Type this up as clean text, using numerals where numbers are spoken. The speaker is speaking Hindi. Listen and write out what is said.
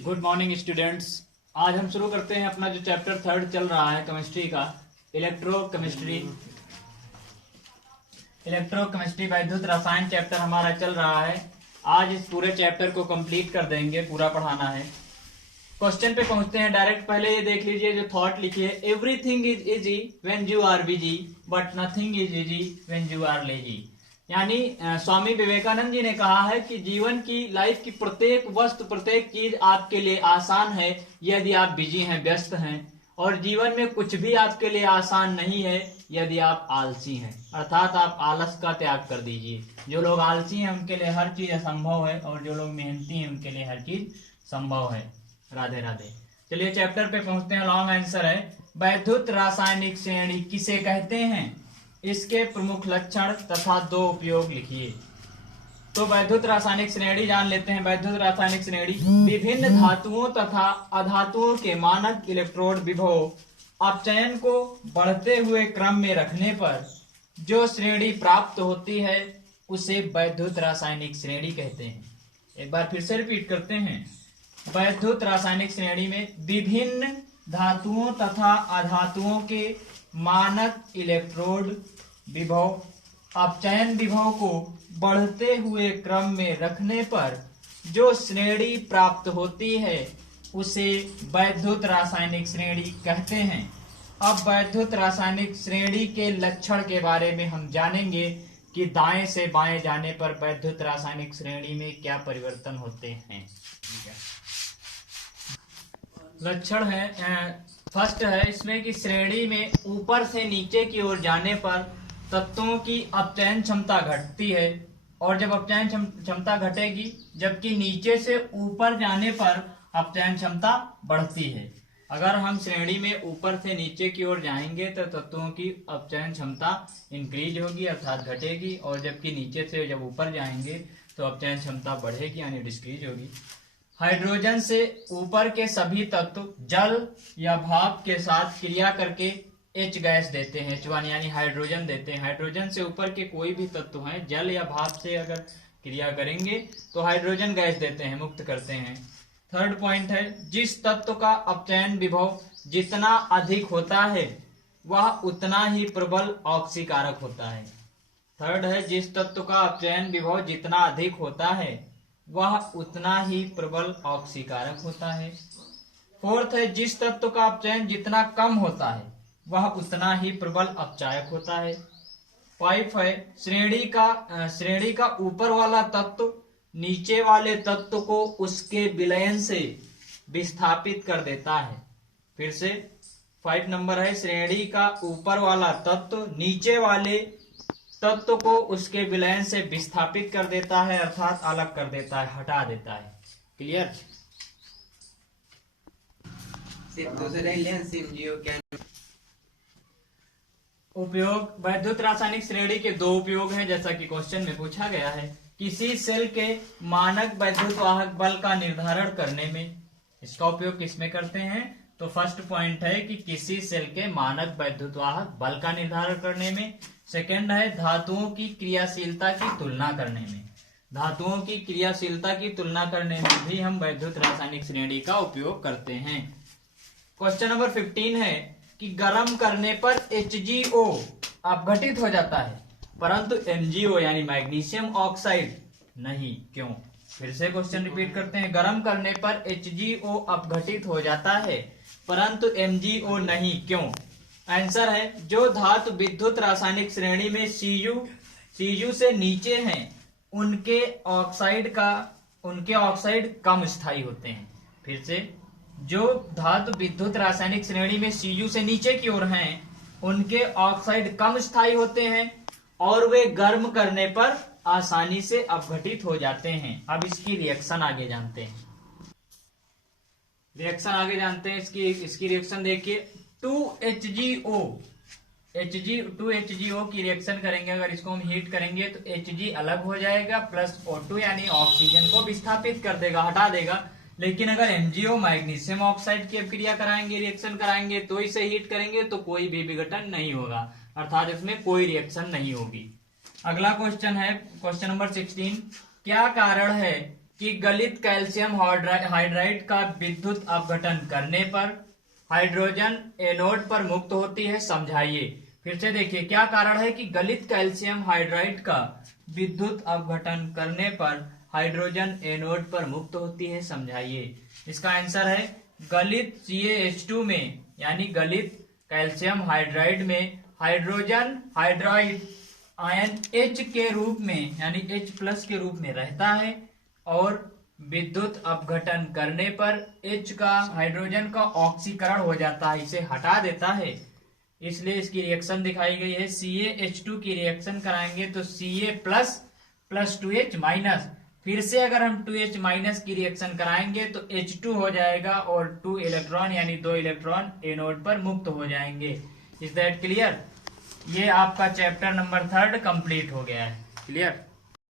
Good morning students. आज हम शुरू करते हैं अपना जो चैप्टर 3 चल रहा है केमिस्ट्री का, इलेक्ट्रोकेमिस्ट्री। इलेक्ट्रोकेमिस्ट्री वैद्युत रसायन चैप्टर हमारा चल रहा है। आज इस पूरे चैप्टर को कंप्लीट कर देंगे, पूरा पढ़ाना है। क्वेश्चन पे पहुंचते हैं डायरेक्ट। पहले ये देख लीजिए जो थॉट लिखी है, everything is easy when you are busy but nothing is easy when you are lazy. यानी स्वामी विवेकानंद जी ने कहा है कि जीवन की, लाइफ की प्रत्येक वस्तु, प्रत्येक चीज आपके लिए आसान है यदि आप बिजी हैं, व्यस्त हैं, और जीवन में कुछ भी आपके लिए आसान नहीं है यदि आप आलसी हैं। अर्थात आप आलस का त्याग कर दीजिए। जो लोग आलसी हैं उनके लिए हर चीज असंभव है, और जो लोग मेहनती हैं उनके लिए हर चीज संभव है। राधे राधे। चलिए चैप्टर पे पहुंचते हैं। लॉन्ग आंसर है, वैद्युत रासायनिक श्रेणी किसे कहते हैं, इसके प्रमुख लक्षण तथा 2 उपयोग लिखिए। तो वैद्युत रासायनिक श्रेणी जान लेते हैं। वैद्युत रासायनिक श्रेणी विभिन्न धातुओं तथा अधातुओं के मानक इलेक्ट्रोड विभव अपचयन को बढ़ते हुए क्रम में रखने पर जो श्रेणी प्राप्त होती है उसे वैद्युत रासायनिक श्रेणी कहते हैं। एक बार फिर से रिपीट करते हैं। वैद्युत रासायनिक श्रेणी में विभिन्न धातुओं तथा अधातुओं के मानक इलेक्ट्रोड विभव अपचयन विभव को बढ़ते हुए क्रम में रखने पर जो श्रेणी प्राप्त होती है उसे वैद्युत रासायनिक श्रेणी कहते हैं। अब वैद्युत रासायनिक श्रेणी के लक्षण के बारे में हम जानेंगे कि दाएं से बाएं जाने पर वैद्युत रासायनिक श्रेणी में क्या परिवर्तन होते हैं। लक्षण है, फर्स्ट है इसमें कि श्रेणी में ऊपर से नीचे की ओर जाने पर तत्वों की अपचयन क्षमता घटती है, और जब अपचयन क्षमता घटेगी, जबकि नीचे से ऊपर जाने पर अपचयन क्षमता बढ़ती है। अगर हम श्रेणी में ऊपर से नीचे की ओर जाएंगे तो तत्वों की अपचयन क्षमता इंक्रीज होगी अर्थात घटेगी, और जबकि नीचे से जब ऊपर जाएंगे तो अपचयन क्षमता बढ़ेगी यानी डिक्रीज होगी। हाइड्रोजन से ऊपर के सभी तत्व जल या भाप के साथ क्रिया करके H गैस देते हैं, H1 यानी हाइड्रोजन देते हैं। हाइड्रोजन से ऊपर के कोई भी तत्व हैं, जल या भाप से अगर क्रिया करेंगे तो हाइड्रोजन गैस देते हैं, मुक्त करते हैं। थर्ड पॉइंट है, जिस तत्व का अपचयन विभव जितना अधिक होता है वह उतना ही प्रबल ऑक्सीकारक होता है। थर्ड है, जिस तत्व का अपचयन विभव जितना अधिक होता है वह उतना ही प्रबल ऑक्सीकारक होता है। फोर्थ है, जिस तत्व का अपचयन जितना कम होता है वह उतना ही प्रबल अपचायक होता है। 5 है, श्रेणी का ऊपर वाला तत्व नीचे वाले तत्व को उसके विलयन से विस्थापित कर देता है। फिर से 5 नंबर है, श्रेणी का ऊपर वाला तत्व नीचे वाले तत्व को उसके विलयन से विस्थापित कर देता है अर्थात अलग कर देता है, हटा देता है। क्लियर। उपयोग, वैद्युत रासायनिक श्रेणी के 2 उपयोग हैं जैसा कि क्वेश्चन में पूछा गया है। किसी सेल के मानक वैद्युत वाहक बल का निर्धारण करने में, इसका उपयोग किसमें करते हैं, तो फर्स्ट पॉइंट है कि किसी सेल के मानक वैद्युत वाहक बल का निर्धारण करने में। सेकंड है, धातुओं की क्रियाशीलता की तुलना करने में। धातुओं की क्रियाशीलता की तुलना करने में भी हम वैद्युत रासायनिक श्रेणी का उपयोग करते हैं। क्वेश्चन नंबर 15 है कि गर्म करने पर HgO अपघटित हो जाता है परंतु MgO यानी मैग्नीशियम ऑक्साइड नहीं, क्यों। फिर से क्वेश्चन रिपीट करते हैं। गर्म करने पर HgO अपघटित हो जाता है परंतु MgO नहीं, क्यों। आंसर है, जो धातु विद्युत रासायनिक श्रेणी में Cu से नीचे हैं उनके ऑक्साइड कम स्थायी होते हैं। फिर से, जो धातु विद्युत रासायनिक श्रेणी में Cu से नीचे की ओर हैं उनके ऑक्साइड कम स्थायी होते हैं और वे गर्म करने पर आसानी से अपघटित हो जाते हैं। अब इसकी रिएक्शन आगे जानते हैं। इसकी रिएक्शन देखिए। 2HgO की रिएक्शन करेंगे, अगर इसको हम हीट करेंगे तो Hg अलग हो जाएगा प्लस O2 यानी ऑक्सीजन को विस्थापित कर देगा, हटा देगा। लेकिन अगर MgO मैग्नीशियम ऑक्साइड की क्रिया कराएंगे, रिएक्शन कराएंगे तो इसे हीट करेंगे तो कोई भी विघटन नहीं होगा अर्थात इसमें कोई रिएक्शन नहीं होगी। अगला क्वेश्चन है क्वेश्चन नंबर 16, क्या कारण है कि गलित कैल्शियम हाइड्राइड का विद्युत अपघटन करने पर हाइड्रोजन एनोड पर मुक्त होती है, समझाइए। फिर से देखिए क्या कारण है कि गलित कैल्शियम हाइड्राइड का विद्युत अपघटन करने पर हाइड्रोजन एनोड पर मुक्त होती है, समझाइए। इसका आंसर है गलित CaH2 में यानी गलित कैल्शियम हाइड्राइड में हाइड्रोजन हाइड्राइड आयन H के रूप में यानी H+ के रूप में रहता है और विद्युत अपघटन करने पर H का हाइड्रोजन का ऑक्सीकरण हो जाता है, इसे हटा देता है। इसलिए इसकी रिएक्शन दिखाई गई है। CaH2 की रिएक्शन कराएंगे तो Ca+ + 2H-। फिर से अगर हम 2H- की रिएक्शन कराएंगे तो H2 हो जाएगा और 2 इलेक्ट्रॉन यानी 2 इलेक्ट्रॉन एनोड पर मुक्त हो जाएंगे। Is that clear? ये आपका चैप्टर नंबर 3 कंप्लीट हो गया है। क्लियर?